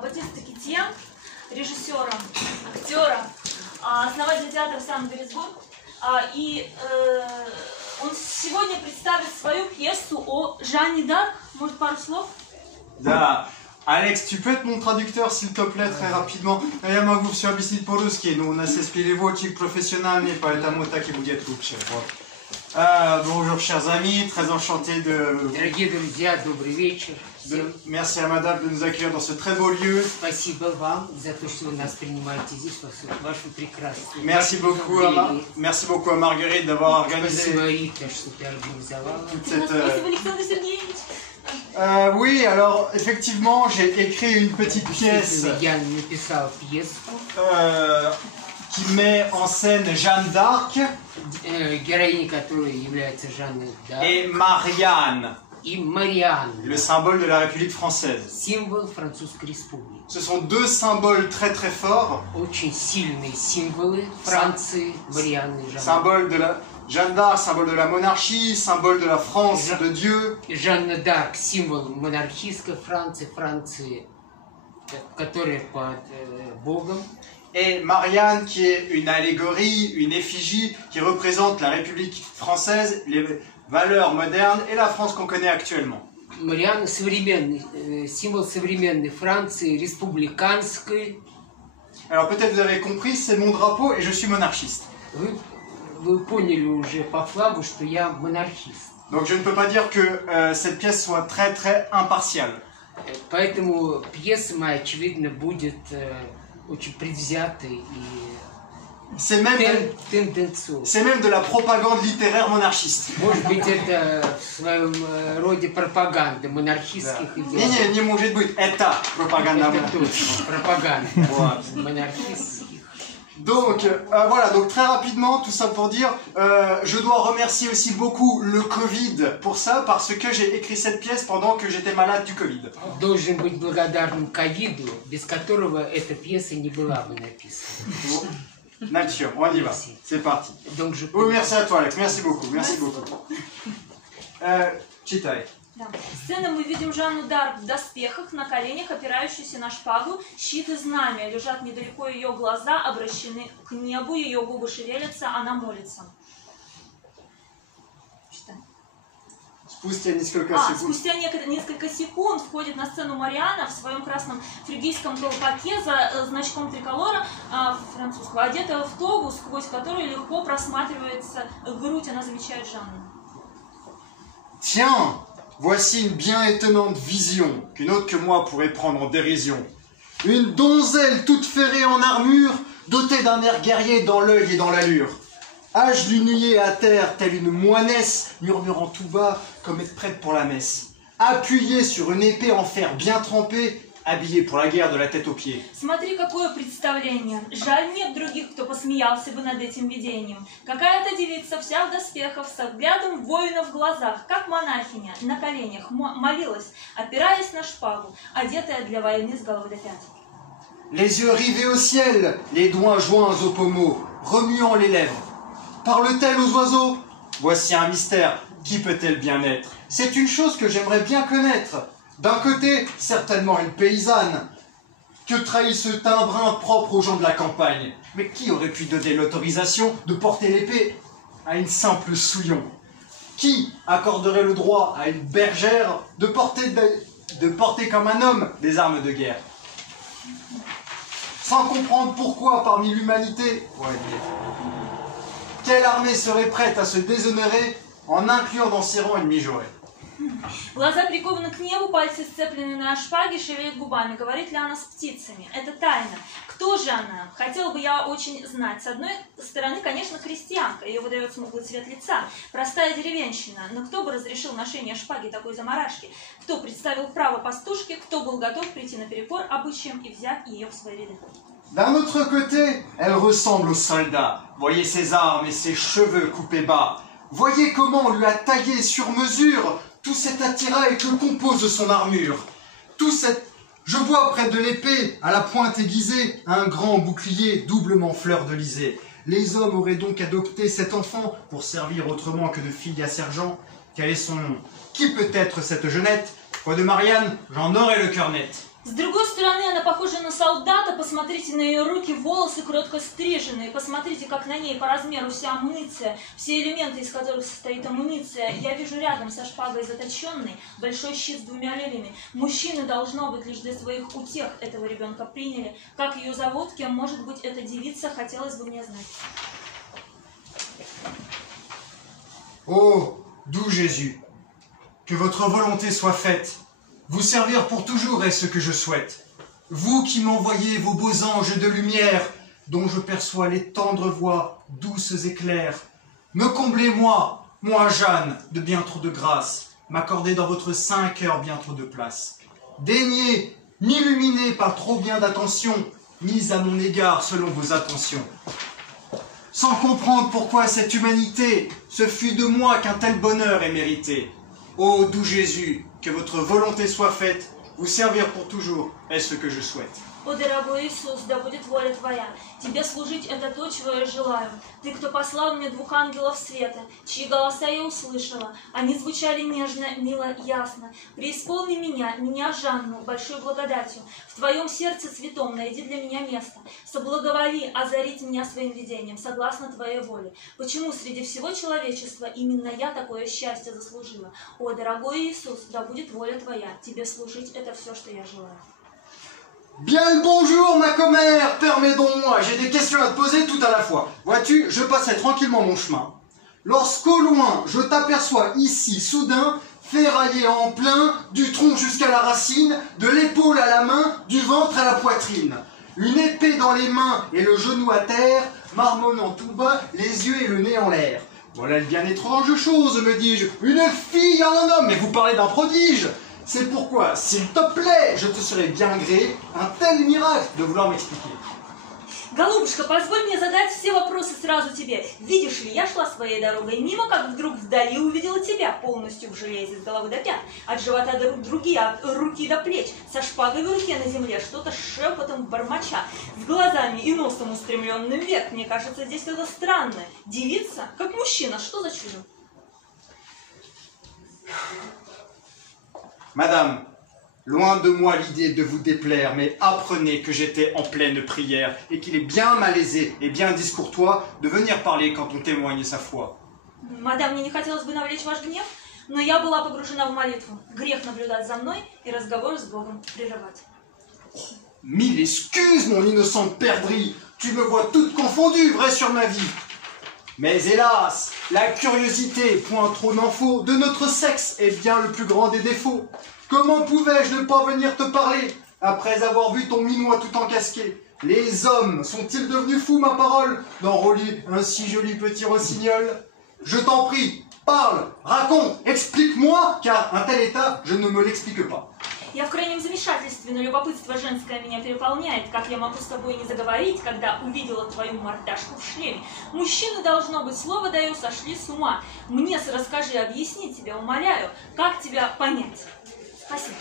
Батиста Китьен, режиссера, актера, основатель театра Санкт-Петербург. И он сегодня представит свою пьесу о Жанне д'Арк. Может, пару слов? Да. Alex, tu peux être mon traducteur s'il te plaît très rapidement? Я могу все объяснить по-русски, но у нас есть переводчик профессиональный, поэтому так и будет лучше. Bonjour chers amis, très enchanté de... Дорогие друзья, добрый вечер. Merci à madame de nous accueillir dans ce très beau lieu. Спасибо вам за то, что вы нас принимаете здесь, вашу прекрасную. Merci beaucoup à Marguerite d'avoir organisé... Спасибо, Рита, что ты организовала. Спасибо, Александр Сергеевич. Oui, alors effectivement, j'ai écrit une petite pièce Я написал пьесу, qui met en scène Jeanne d'Arc героиней которой является Жанна д'Арк et Marianne, и Марианна, le symbole de la République française. символ Французской Республики. Ce sont deux symboles très très forts. Очень сильные символы Франции, Марианны и Жанны. Symbole de la Jeanne d'Arc, symbole de la monarchie, symbole de la France de Dieu. Жанна д'Арк, символ монархистской Франции, Франции, которая под Богом. Et Marianne, qui est une allégorie, une effigie, qui représente la République française, les valeurs modernes et la France qu'on connaît actuellement. Марианна современный, символ современной Франции, республиканской. Alors peut-être vous avez compris, c'est mon drapeau et je suis monarchiste. Вы поняли уже по флагу, что я монархист. Donc je ne peux pas dire que cette pièce soit très très impartiale. Поэтому пьеса моя, очевидно, будет очень предвзятой и тенденциозной. C'est même de la propagande littéraire monarchiste. Может быть, это в своем роде пропаганда монархистских идей. Не может быть, это пропаганда. Это точно, пропаганда монархистских. Donc voilà, donc très rapidement, tout ça pour dire, je dois remercier aussi beaucoup le Covid pour ça, parce que j'ai écrit cette pièce pendant que j'étais malade du Covid. Должен быть благодарным ковиду, без которого эта пьеса не была бы написана. Nature, on y va, c'est parti. Donc je... Oui, merci à toi Alex, merci beaucoup, merci beaucoup. Читай. Да. Сцены мы видим Жанну д'Арк в доспехах, на коленях, опирающуюся на шпагу, щит и знамя. Лежат недалеко ее глаза, обращены к небу, ее губы шевелятся, она молится. Спустя несколько секунд входит на сцену Марианна в своем красном фригийском колпаке за значком триколора французского, одетая в тогу, сквозь которую легко просматривается грудь. Она замечает Жанну. Tiens, voici une bien étonnante vision qu'une autre que moi pourrait prendre en dérision. Une donzelle toute ferrée en armure, dotée d'un air guerrier dans l'œil et dans l'allure. Agenouillée à terre, telle une moinesse, murmurant tout bas, comme être prête pour la messe. Appuyée sur une épée en fer bien trempée, habillée pour la guerre de la tête aux pieds. Смотри, какое представление. Жаль, нет других, кто посмеялся бы над этим видением. Какая-то девица, вся в доспехах, с взглядом воина в глазах, как монахиня, на коленях, молилась, опираясь на шпагу, одетая для войны с головы до пят. Les yeux rivés au ciel, les doigts joints aux pommeaux, remuant les lèvres. Parle-t-elle aux oiseaux? Voici un mystère, qui peut-elle bien être? C'est une chose que j'aimerais bien connaître. D'un côté, certainement une paysanne. Que trahit ce teint brun propre aux gens de la campagne? Mais qui aurait pu donner l'autorisation de porter l'épée à une simple souillon? Qui accorderait le droit à une bergère de porter comme un homme des armes de guerre? Sans comprendre pourquoi parmi l'humanité, quelle armée serait prête à se déshonorer en incluant dans ses rangs une mijaurée? Глаза прикованы к небу, пальцы сцеплены на шпаге, шевелит губами. Говорит ли она с птицами? Это тайна. Кто же она? Хотела бы я очень знать. С одной стороны, конечно, христианка. Ее выдает смуглый цвет лица. Простая деревенщина. Но кто бы разрешил ношение шпаги такой заморашки? Кто представил право пастушке? Кто был готов прийти наперекор обычаям и взять ее в свои ряды? D'un autre côté, elle ressemble aux soldats. Voyez ses armes et ses cheveux coupés bas. Voyez comment on lui a taillé sur mesure tout cet attirail que compose son armure. Je vois près de l'épée, à la pointe aiguisée, un grand bouclier doublement fleur de lysée. Les hommes auraient donc adopté cet enfant pour servir autrement que de fille à sergent. Quel est son nom? Qui peut être cette jeunette? Foi de Marianne, j'en aurai le cœur net. С другой стороны, она похожа на солдата. Посмотрите на ее руки, волосы коротко стриженные. Посмотрите, как на ней по размеру вся амуниция, все элементы, из которых состоит амуниция. Я вижу рядом со шпагой заточенный большой щит с 2 лилиями. Мужчины, должно быть, лишь для своих утех этого ребенка приняли. Как ее зовут, кем может быть эта девица, хотелось бы мне знать. Ô, doux Jésus, que votre volonté soit faite. Vous servir pour toujours est ce que je souhaite. Vous qui m'envoyez vos beaux anges de lumière, dont je perçois les tendres voix, douces et claires. Me comblez moi, Jeanne, de bien trop de grâce, m'accorder dans votre saint cœur bien trop de place. Daignez m'illuminer par trop bien d'attention, mise à mon égard selon vos attentions. Sans comprendre pourquoi cette humanité, ce fut de moi qu'un tel bonheur est mérité. Ô doux Jésus, que votre volonté soit faite, vous servir pour toujours est ce que je souhaite. О, дорогой Иисус, да будет воля Твоя. Тебе служить — это то, чего я желаю. Ты, кто послал мне 2 ангелов света, чьи голоса я услышала. Они звучали нежно, мило, ясно. Преисполни меня, Жанну, большой благодатью. В Твоем сердце святом найди для меня место. Соблаговоли озарить меня своим видением, согласно Твоей воле. Почему среди всего человечества именно я такое счастье заслужила? О, дорогой Иисус, да будет воля Твоя. Тебе служить — это все, что я желаю. Bien le bonjour, ma commère, permets-donc-moi, j'ai des questions à te poser tout à la fois. Vois-tu, je passais tranquillement mon chemin. Lorsqu'au loin, je t'aperçois ici, soudain, ferraillé en plein, du tronc jusqu'à la racine, de l'épaule à la main, du ventre à la poitrine. Une épée dans les mains et le genou à terre, marmonnant tout bas, les yeux et le nez en l'air. Voilà une bien étrange chose, me dis-je, une fille en un homme, mais vous parlez d'un prodige. C'est pourquoi, s'il te plaît, je te serais bien gré un tel miracle de vouloir m'expliquer. Голубушка, позволь мне задать все вопросы сразу тебе. Видишь ли, я шла своей дорогой мимо, как вдруг вдали увидела тебя, полностью в железе, с головы до пят, от живота до руки, от руки до плеч, со шпагой в руке на земле, что-то шепотом бормоча, с глазами и носом устремленным вверх. Мне кажется, здесь что-то странное. Девица, как мужчина, что за чудо? Madame, loin de moi l'idée de vous déplaire, mais apprenez que j'étais en pleine prière et qu'il est bien malaisé et bien discourtois de venir parler quand on témoigne sa foi. Мадам, мне не хотелось бы навлечь ваш гнев, но я была погружена в молитву. Грех наблюдать за мной и разговор с Богом прерывать. Mille excuses, mon innocente perdrix, tu me vois toute confondue, vrai sur ma vie. Mais hélas, la curiosité, point trop n'en faut, de notre sexe est bien le plus grand des défauts. Comment pouvais-je ne pas venir te parler, après avoir vu ton minois tout encasqué? Les hommes sont-ils devenus fous, ma parole, d'enrôler un si joli petit rossignol? Je t'en prie, parle, raconte, explique-moi, car un tel état, je ne me l'explique pas. Я в крайнем замешательстве, но любопытство женское меня переполняет. Как я могу с тобой не заговорить, когда увидела твою мордашку в шлеме? Мужчины, должно быть, слово даю, сошли с ума. Мне расскажи, объясни тебя, умоляю, как тебя понять. Спасибо.